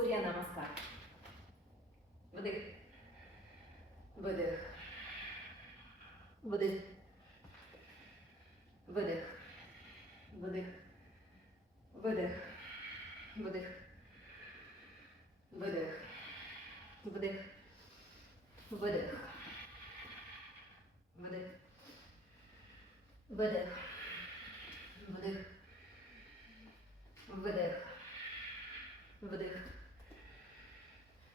Сур'я намаскар. Вдих. Видих. Вдих. Видих. Вдих. Видих. Вдих. Видих. Вдих. Видих. Вдих. Видих. Вдих. Вдих. Вдих.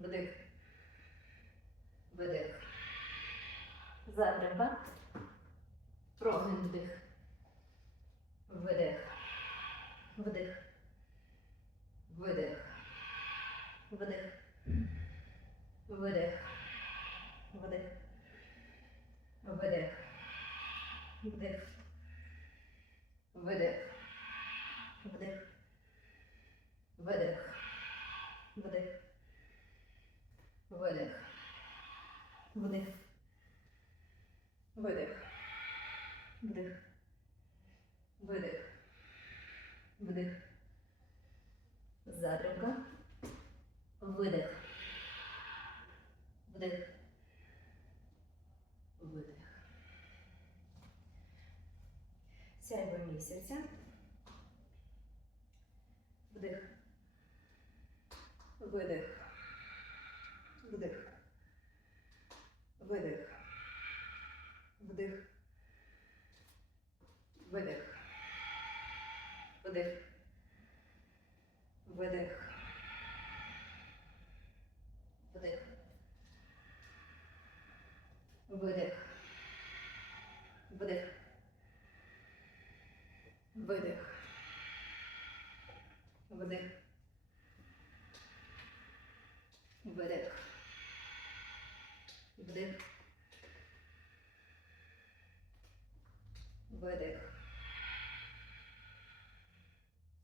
Вдих. Видих. Затримка. Прогин вдих. Видих. Вдих. Видих. Вдих. Видих. Вдих. Видих. Вдих. Видих. Вдих. Видих. Вдих. Видих. Вдих. Видих. Вдих. Видих. Вдих. Затримка. Видих. Вдих. Видих. Сяйво місяця. Вдих. Видих. Вдих. Видих. Вдих. Видих. Вдих. Видих. Вдих. Видих. Вдих. Видих. Вдих. Вдих. Вдих. Видих.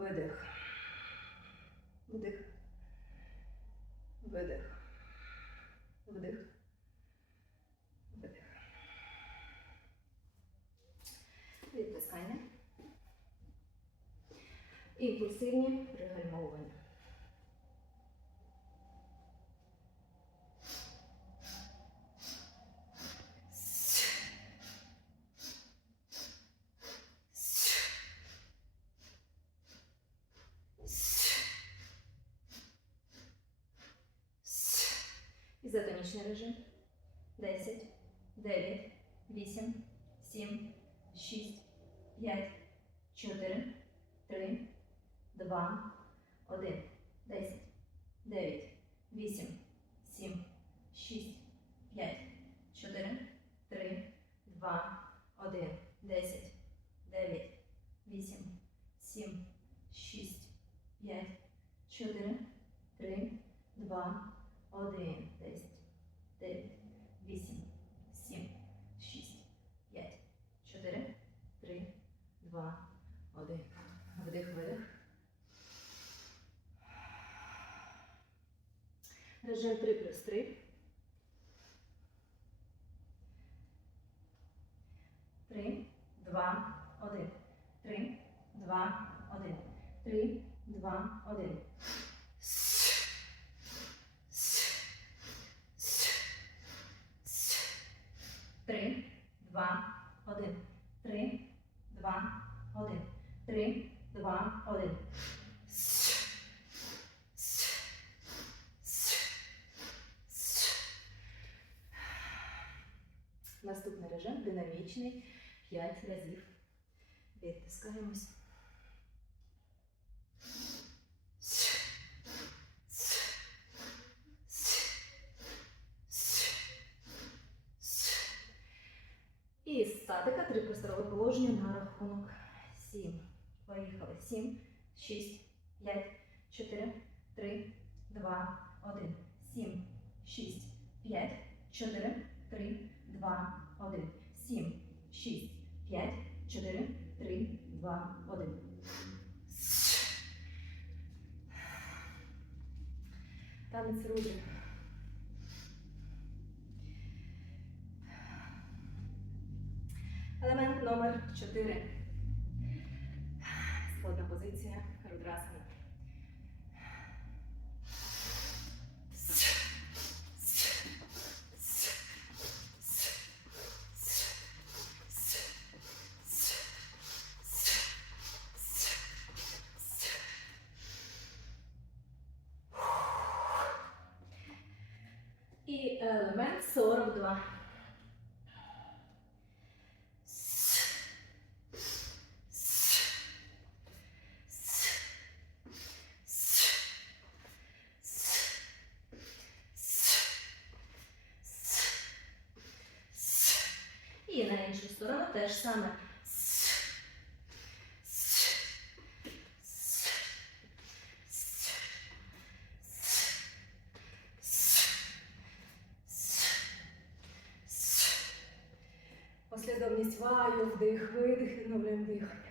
Видих. Вдих. Видих. Вдих. Видих. Відтискання. Імпульсивні Ізотонічний режим. 10, 9, 8, 7, 6, 5, 4, 3, 2, 1, 10, 9, 8, 7, 6, 5, 4, 3, 2, 1, 10, 9, 8, 7, 6, 5, 4, 3, 2, 1, 10. 2, 1, 3, 2, 1, 3, 2, 1. Наступний режим динамічний 5 разів. 7, 6, 5, 4, 3, 2, 1, 7, 6, 5, 4, 3, 2, 1, 7, 6, 5, 4, 3, 2, 1. Танець руки. І на іншу сторону теж саме. Послідовність ваю, вдих, видих, відновлюємо дихання.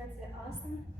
Варіація асана.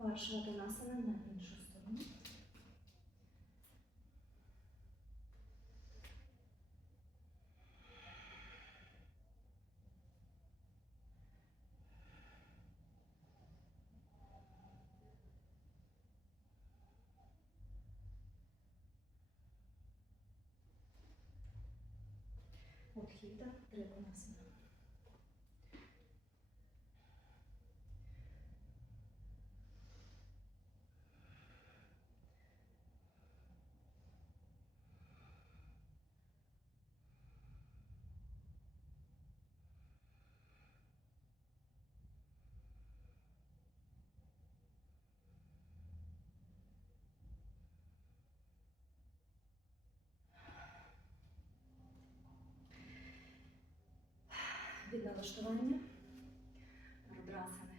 триконасана. Варшатанасана на іншу сторону. Удхіта триконасана. Від налаштування рудрасани.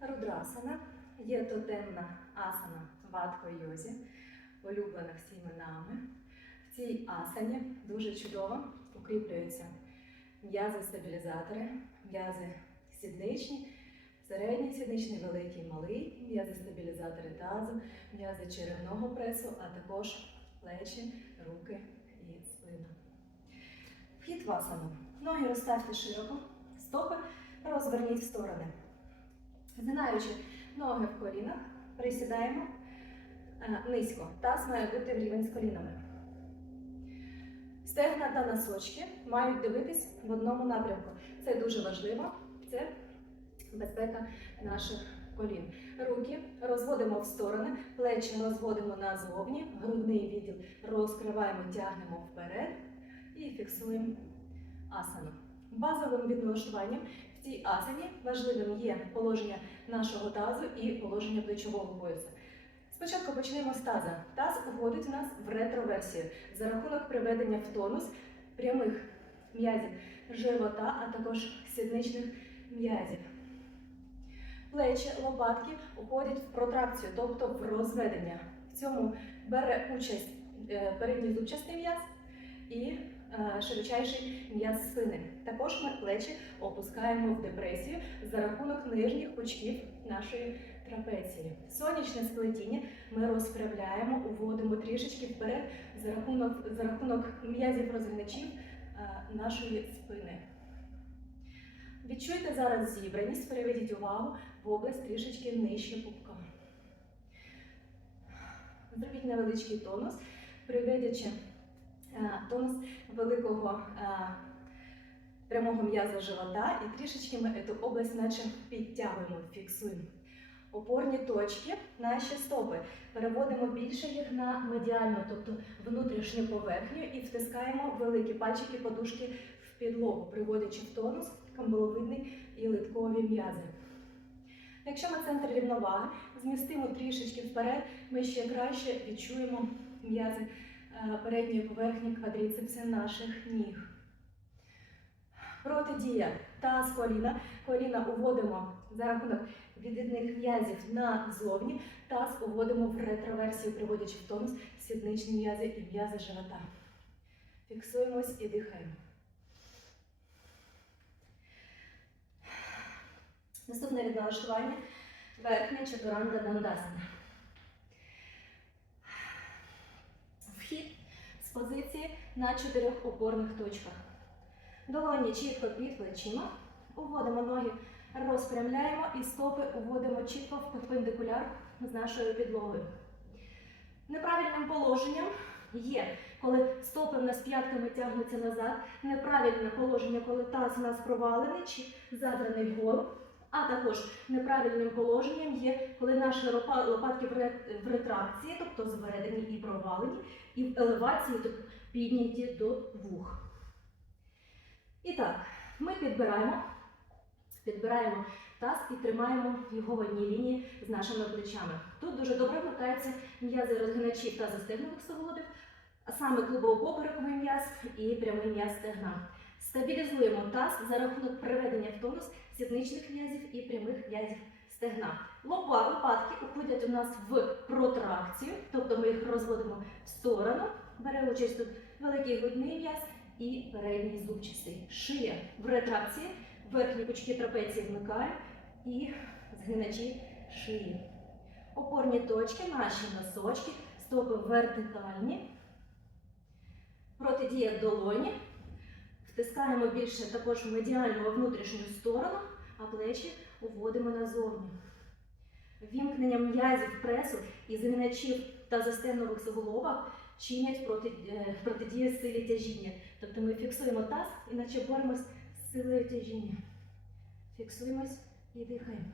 Рудрасана є тотемна асана в адхо-йозі, улюблена всіми нами. В цій асані дуже чудово укріплюються м'язи-стабілізатори, м'язи сідничні, середній сідничний, великий, малий, м'язи-стабілізатори тазу, м'язи черевного пресу, а також плечі, руки і спина. Вхід в асану. Ноги розставте широко, стопи розверніть в сторони. Згинаючи ноги в колінах, присідаємо е, низько. Таз має бути в рівень з колінами. Стегна та носочки мають дивитись в одному напрямку. Це дуже важливо. Це безпека наших колін. Руки розводимо в сторони, плечі розводимо назовні, грудний відділ розкриваємо, тягнемо вперед і фіксуємо асану. Базовим відналаштуванням в цій асані важливим є положення нашого тазу і положення плечового поясу. Спочатку почнемо з таза. Таз уходить у нас в ретроверсію за рахунок приведення в тонус прямих м'язів живота, а також сідничних м'язів. Плечі, лопатки уходять в протракцію, тобто в розведення. В цьому бере участь е, передній зубчастий м'яз і е, широчайший м'яз спини. Також ми плечі опускаємо в депресію за рахунок нижніх пучків нашої трапеції. Сонячне сплетіння ми розправляємо, уводимо трішечки вперед за рахунок, за рахунок м'язів розгиначів е, нашої спини. Відчуйте зараз зібраність, переведіть увагу в область трішечки нижче пупка. Зробіть невеличкий тонус, приведячи е, тонус великого е, прямого м'яза живота і трішечки ми цю область наче підтягуємо, фіксуємо. Опорні точки, наші стопи. Переводимо більше їх на медіальну, тобто внутрішню поверхню, і втискаємо великі пальчики подушки в підлогу, приводячи в тонус камбаловидний і литкові м'язи. Якщо ми центр рівноваги, змістимо трішечки вперед, ми ще краще відчуємо м'язи е, передньої поверхні квадріцепси наших ніг. Протидія таз коліна. Коліна уводимо за рахунок відвідних м'язів назовні. Таз уводимо в ретроверсію, приводячи в тонус сідничні м'язи і м'язи живота. Фіксуємось і дихаємо. Наступне від налаштування верхня чатуранга дандасана. Вхід з позиції на чотирьох опорних точках. Долоні чітко під плечима. Уводимо ноги, розпрямляємо і стопи уводимо чітко в перпендикуляр з нашою підлогою. Неправильним положенням є, коли стопи в нас п'ятками тягнуться назад. Неправильне положення, коли таз у нас провалений чи задраний вгору. А також неправильним положенням є, коли наші лопатки в ретракції, тобто зведені і провалені, і в елевації, тобто підняті до вух. І так, ми підбираємо, підбираємо таз і тримаємо його в одній лінії з нашими плечами. Тут дуже добре вмикаються м'язи розгиначів та застегнутих суглобів, а саме клубово-поперековий м'яз і прямий м'яз стегна. Стабілізуємо таз за рахунок приведення в тонус сідничних м'язів і прямих м'язів стегна. Лопа, лопатки уходять у нас в протракцію, тобто ми їх розводимо в сторону. Бере участь тут великий грудний м'яз і передній зубчастий. Шия в ретракції, верхні пучки трапеції вмикаємо і згиначі шиї. Опорні точки, наші носочки, стопи вертикальні. Протидія долоні. Втискаємо більше також в медіальну внутрішню сторону, а плечі уводимо назовні. Вімкненням м'язів пресу і заміначів та застегнових суглобах чинять проти, е, протидію силі тяжіння. Тобто ми фіксуємо таз, іначе боремось з силою тяжіння. Фіксуємось і дихаємо.